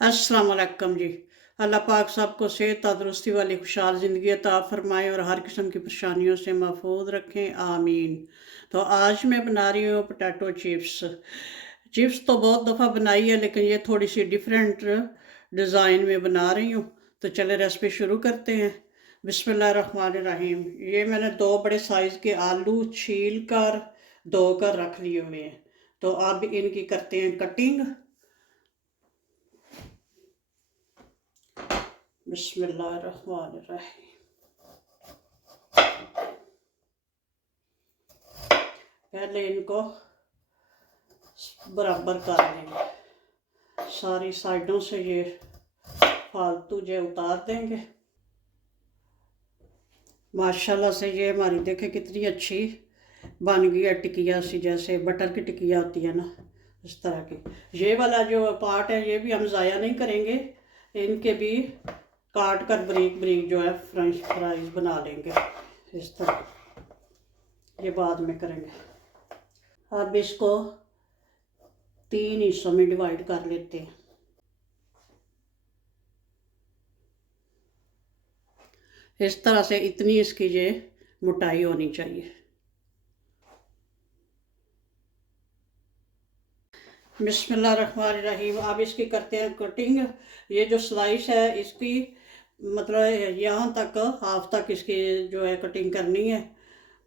अस्सलाम वालेकुम जी। अल्लाह पाक सबको सेहत तंदुरुस्ती वाली खुशहाल ज़िंदगी अता फ़रमाएँ और हर किस्म की परेशानियों से महफूज रखें, आमीन। तो आज मैं बना रही हूँ पोटैटो चिप्स। चिप्स तो बहुत दफ़ा बनाई है लेकिन ये थोड़ी-सी डिफ़रेंट डिज़ाइन में बना रही हूँ। तो चलें रेसिपी शुरू करते हैं। बिस्मिल्लाहिर्रहमानिर्रहीम। ये मैंने 2 बड़े साइज़ के आलू छील कर, धो कर रख लिए हुए हैं। तो अब इनकी करते हैं कटिंग। बिस्मिल्लाहिर्रहमानिर्रहीम। पहले इनको बराबर कर लेंगे, सारी साइडों से ये फालतू जो उतार देंगे। माशाल्लाह से ये हमारी देखे कितनी अच्छी बन गई है, टिकिया सी, जैसे बटर की टिकिया होती है ना, इस तरह की। ये वाला जो पार्ट है ये भी हम ज़ाया नहीं करेंगे, इनके भी काट कर बारीक बारीक जो है फ्रेंच फ्राइज बना लेंगे इस तरह। ये बाद में करेंगे। अब इसको 3 हिस्सों में डिवाइड कर लेते हैं। इस तरह से इतनी इसकी ये मोटाई होनी चाहिए। बिस्मिल्लाहिर्रहमानिर्रहीम। अब इसकी करते हैं कटिंग। ये जो स्लाइस है इसकी मतलब यहाँ तक, हाफ तक इसकी जो है कटिंग करनी है,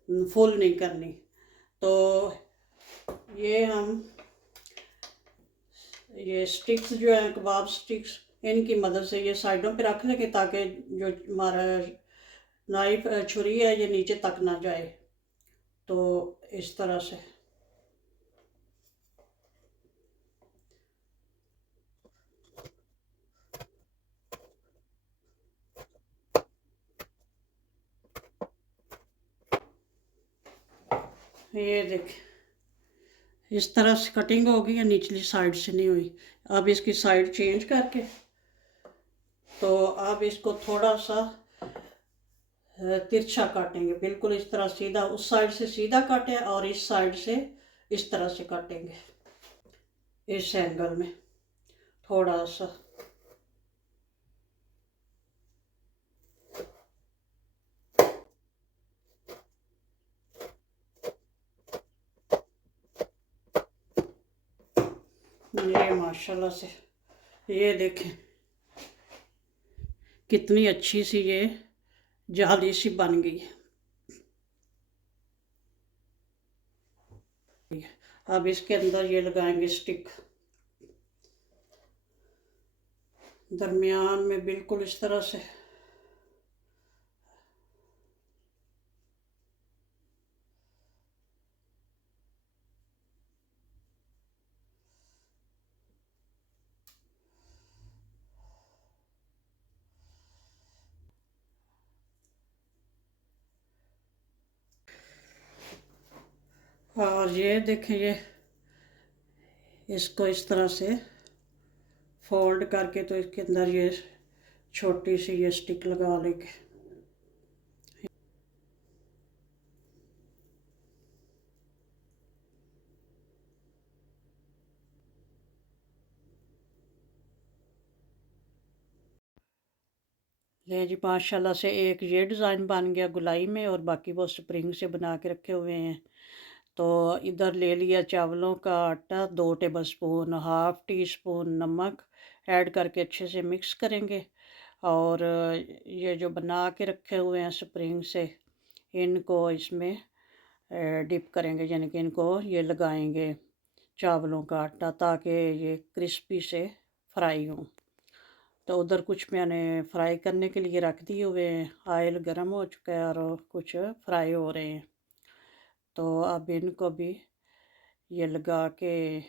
फुल नहीं करनी। तो ये हम ये स्टिक्स जो है कबाब स्टिक्स, इनकी मदद से ये साइडों पे रख लेंगे ताकि जो हमारा नाइफ छुरी है ये नीचे तक ना जाए। तो इस तरह से ये देख, इस तरह से कटिंग होगी या निचली साइड से नहीं हुई। अब इसकी साइड चेंज करके तो अब इसको थोड़ा सा तिरछा काटेंगे, बिल्कुल इस तरह सीधा, उस साइड से सीधा काटें और इस साइड से इस तरह से काटेंगे, इस एंगल में थोड़ा सा। ये माशाल्लाह से ये देखें कितनी अच्छी सी ये जाली सी बन गई। अब इसके अंदर ये लगाएंगे स्टिक, दरमियान में बिल्कुल इस तरह से। और ये देखें, ये इसको इस तरह से फोल्ड करके तो इसके अंदर ये छोटी सी ये स्टिक लगा लेंगे। ले जी, माशाल्लाह से एक ये डिज़ाइन बन गया गुलाई में, और बाकी वो स्प्रिंग से बना के रखे हुए हैं। तो इधर ले लिया चावलों का आटा, 2 table spoon, half tea spoon नमक ऐड करके अच्छे से मिक्स करेंगे। और ये जो बना के रखे हुए हैं स्प्रिंग से, इनको इसमें डिप करेंगे, यानी कि इनको ये लगाएंगे चावलों का आटा, ताकि ये क्रिस्पी से फ्राई हों। तो उधर कुछ मैंने फ्राई करने के लिए रख दिए हुए हैं, ऑयल गर्म हो चुका है और कुछ फ्राई हो रहे हैं। तो अब इनको भी ये लगा के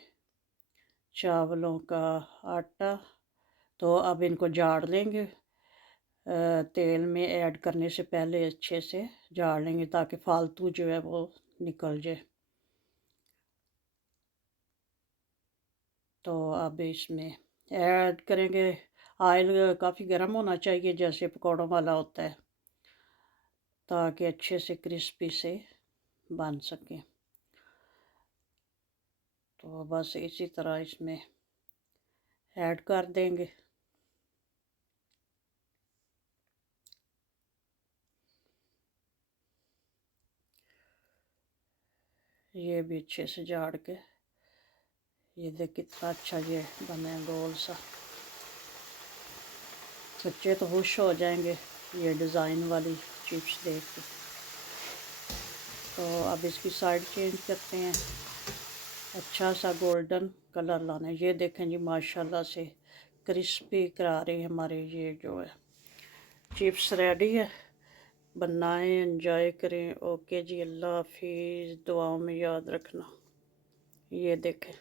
चावलों का आटा, तो अब इनको झाड़ लेंगे, तेल में ऐड करने से पहले अच्छे से झाड़ लेंगे ताकि फालतू जो है वो निकल जाए। तो अब इसमें ऐड करेंगे, ऑयल काफ़ी गर्म होना चाहिए जैसे पकौड़ों वाला होता है, ताकि अच्छे से क्रिस्पी से बन सके। तो बस इसी तरह इसमें ऐड कर देंगे। ये भी अच्छे से झाड़ के, ये देख कितना अच्छा ये बना है गोल सा। बच्चे तो खुश हो जाएंगे ये डिज़ाइन वाली चिप्स देख के। तो अब इसकी साइड चेंज करते हैं, अच्छा सा गोल्डन कलर लाना है। ये देखें जी माशाल्लाह से क्रिस्पी करारे हमारे ये जो है चिप्स रेडी है। बनाएं, एंजॉय करें। ओके जी, अल्लाह हाफिज़, दुआओं में याद रखना। ये देखें।